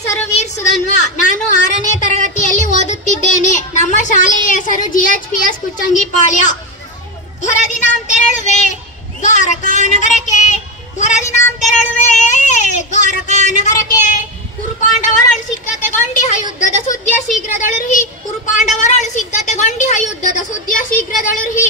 ಹೆಸರು ವೀರ್ ಸುಧನ್ವ. ನಾನು 6ನೇ ತರಗತಿಯಲ್ಲಿ ಓದುತ್ತಿದ್ದೇನೆ. ನಮ್ಮ ಶಾಲೆಯ ಹೆಸರು GHPS ಕುಚ್ಚಂಗಿಪಾಳ್ಯ. ಹೊರದಿನಾಂ ತೆರಳುವೆ ದ್ವಾರಕಾ ನಗರಕ್ಕೆ, ಹೊರದಿನಾಂ ತೆರಳುವೆ ದ್ವಾರಕಾ ನಗರಕ್ಕೆ. ಕುರುಪಾಂಡವರಳು ಸಿದ್ಧತೆಗೊಂಡಿಹ ಯುದ್ಧದ ಸುದ್ದಿಯ ಶೀಘ್ರದೊಳರುಹಿ, ಕುರುಪಾಂಡವರಳು ಸಿದ್ಧತೆಗೊಂಡಿಹ ಯುದ್ಧದ ಸುದ್ದಿಯ ಶೀಘ್ರದೊಳರುಹಿ.